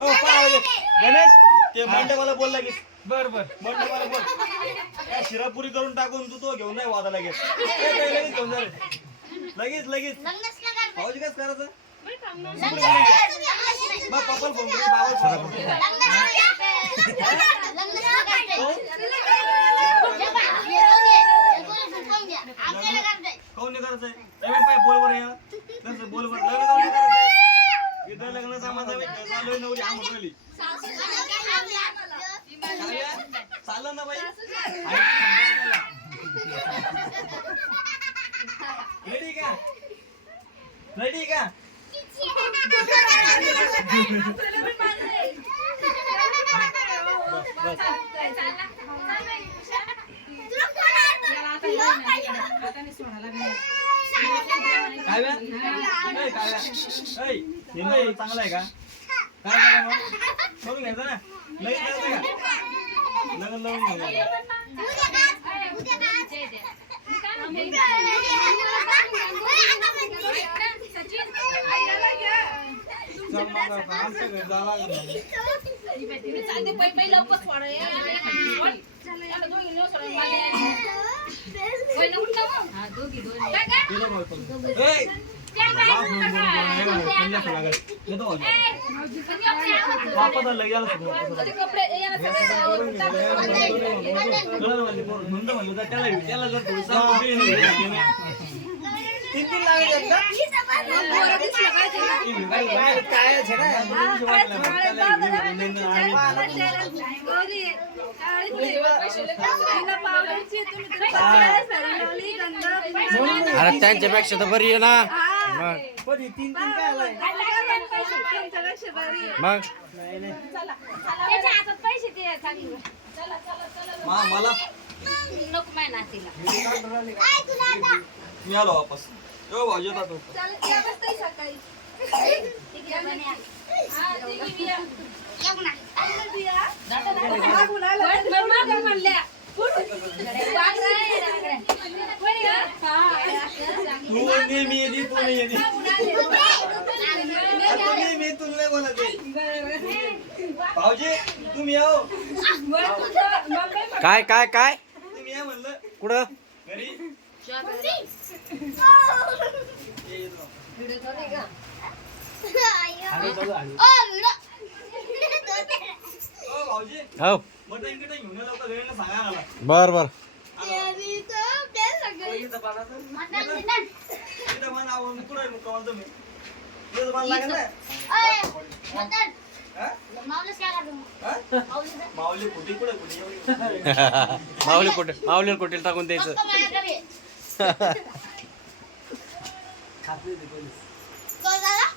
हो पाहा गणेश ते मंडपाला बोल लगेच. बर बर मंडपाला बोल. काय शिरापुरी करून टाकून तू तो घेऊन नाही वादा लगेच. लगेच घेऊन जा रे. लगेच लगेच भाऊजी काय करायचं मग पप्पा फोन करून बाबा काऊन नाही करायचंय पाय बोल बरं या कसं बोल बरं लग्न काऊन नाही करायचंय इथं लग्न समाजावे चालू आहे नवरी आम उठवली चाललं ना बाई रेडी का रेडी का चांगला आहे का काय करून घ्यायचं ना लग्न लावून आमच्या घरी जावा अरे त्यांच्यापेक्षा तर बरी आहे ना मग मला नको माय नातीला मी आलो वापस यो भाऊजी येतात तू मी येते तू नाही येते मी तुला नाही बोलत भाऊजी तुम्ही याव काय काय काय तुम्ही या म्हणलं कुठं घरी भाऊजी हो मटन किती घेऊन लवकर वेळ सांगा मला बर बर माऊली कुठे कुठे माऊली कुठे टाकून द्यायचं कोण झाला